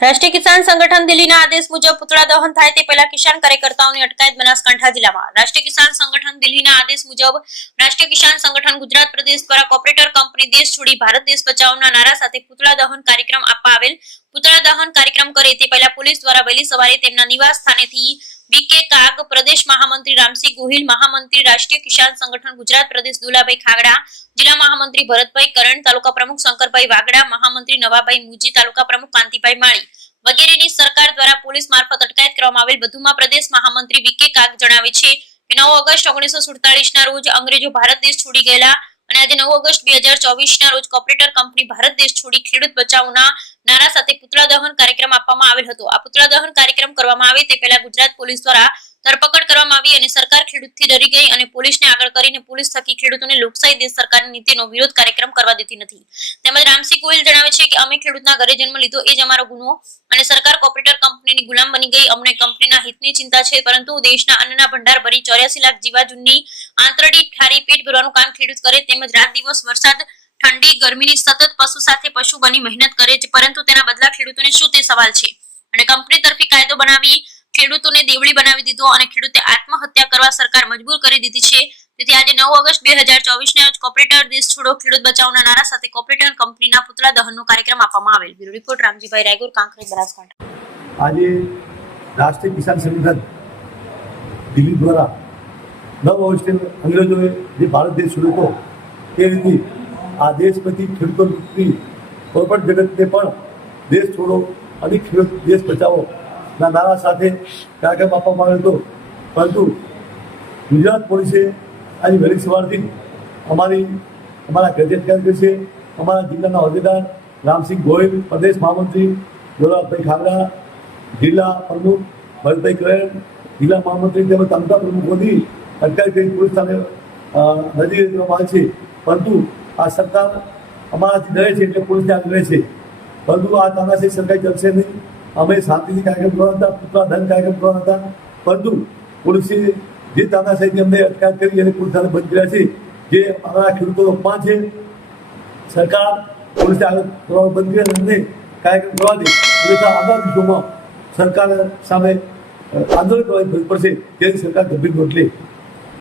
રાષ્ટ્રીય કિસાન સંગઠન દિલ્હીના આદેશ મુજબ પુતળા દહન થાય તે પહેલા કિસાન કાર્યકર્તાઓની અટકાયત બનાસકાંઠા જિલ્લામાં. રાષ્ટ્રીય કિસાન સંગઠન દિલ્હીના આદેશ મુજબ રાષ્ટ્રીય કિસાન સંગઠન ગુજરાત પ્રદેશ દ્વારા કોર્પોરેટર કંપની દેશ છોડી ભારત દેશ બચાવના નારા સાથે પુતળા દહન કાર્યક્રમ આપવા આવેલ પુતળા દહન કાર્યક્રમ કરે તે પહેલા પોલીસ દ્વારા વહેલી સવારે તેમના નિવાસ સ્થાનેથી બીકે કાગ, પ્રદેશ મહામંત્રી રામસિંહ ગોહિલ, મહામંત્રી રાષ્ટ્રીય કિસાન સંગઠન ગુજરાત, પ્રદેશ દુલાભાઈ ખાગડા, જિલ્લા મહામંત્રી ભરતભાઈ કરણ, તાલુકા પ્રમુખ શંકરભાઈ વાગડા, મહામંત્રી નવાભાઈ મુજી, તાલુકા પ્રમુખ કાંતિભાઈ માળી. વગેરેની સરકાર દ્વારા પોલીસ મારફત અટકાયત કરવામાં આવેલ વધુમાં પ્રદેશ મહામંત્રી વીકે કાગ જણાવે છે કે નવ ઓગસ્ટ ઓગણીસો સુડતાલીસ ના રોજ અંગ્રેજો ભારત દેશ છોડી ગયેલા અને આજે નવ ઓગસ્ટ બે હજાર ચોવીસ ના રોજ કોર્પોરેટર કંપની ભારત દેશ છોડી ખેડૂત બચાવના નારા આવેલ હતો. આ પુતળા દહન કાર્યક્રમ કરવામાં આવે તે પહેલા ગુજરાત પોલીસ દ્વારા ધરપકડ કરવામાં આવી અને સરકાર ખેડૂતથી ડરી ગઈ અને પોલીસને આગળ કરીને પોલીસ થકી ખેડૂતોને લોકશાહી દેશ સરકારની નીતિનો વિરોધ કાર્યક્રમ કરવા દેતી નથી. તેમજ રામસિંહ ગોયલ જણાવે છે કે અમે ખેડૂતના ઘરે જન્મ લીધો, એ જ અમારો ગુનો અને સરકાર કોર્પોરેટર કંપનીની ગુલામ બની ગઈ. અમને કંપનીના હિતની ચિંતા છે, પરંતુ દેશના અન્નના ભંડાર ભરી ચોર્યાસી લાખ જીવાજૂનની આંતરડી ઠારી પેટ ભરવાનું કામ ખેડૂત કરે, તેમજ રાત દિવસ વરસાદ, ઠંડી, ગરમીની સતત પશુ સાથે પશુ બની મહેનત કરે છે પરંતુ તેના બદલા ખેડૂતોને શું તે સવાલ છે? અને કંપની તરફી કાયદો બનાવી, ખેડૂતોને દેવળી બનાવી દીધો અને ખેડૂતે આત્મહત્યા કરવા સરકાર મજબૂર કરી દીધી છે. તેથી આજે નવ ઓગસ્ટ બે હજાર ચોવીસ ના રોજ કોર્પોરેટર દેશ છોડો ખેડૂત બચાવના નારા સાથે કોપરેટર કંપનીના પુતળા દહનનો કાર્યક્રમ આપવામાં આવેલ. Bureau report, Ramjibhai Raygur, Kankrej, Banaskantha. આજે રાષ્ટ્રીય કિસાન સંગઠન દિલ્હી દ્વારા નવ ઓગસ્ટે અંગ્રેજોએ જે ભારત દેશ છોડ્યો હતો, તે રીતે આ દેશ પછી ખેડૂતોની કોઈપણ જગતને પણ દેશ છોડો અને ખેડૂત દેશ બચાવો. ના નારા સાથે કાર્યક્રમ આપવામાં આવ્યો હતો. પરંતુ ગુજરાત પોલીસે આજે વહેલી સવારથી અમારી, અમારા ગેજેટ કાર્યકર છે અમારા જિલ્લાના હોદ્દેદાર રામસિંહ ગોયલ પ્રદેશ મહામંત્રી ગોરાભાઈ ખાગડા જિલ્લા પ્રમુખ ભરતભાઈ કરેલ, જિલ્લા મહામંત્રી તેમજ તાલુકા પ્રમુખોની અટકાયત કરી પોલીસ સામે નજીક લેવામાં આવે છે. પરંતુ આ સરકાર અમારાથી ડરે છે એટલે પોલીસને આગળ છે. પરંતુ આ તાનાશાહી સરકાર ચાલશે નહીં. અમે શાંતિથી કાર્યક્રમ કરવાના હતા પૂતળા ધન કાર્યક્રમ કરવાના હતા. પરંતુ પોલીસે જે તાનાશાહીથી અમને અટકાયત કરી અને પોલીસાને બંધ કર્યા છે, જે અમારા ખેડૂતો અપમાન છે, સરકાર પોલીસે આગળ કરવાનું બંધ કરી અમને કાર્યક્રમ કરવા દે. આગળ દિવસોમાં સરકાર સામે આંદોલન કરવાની ફરજ પડશે, તેની સરકાર ગંભીર નોંધ લે.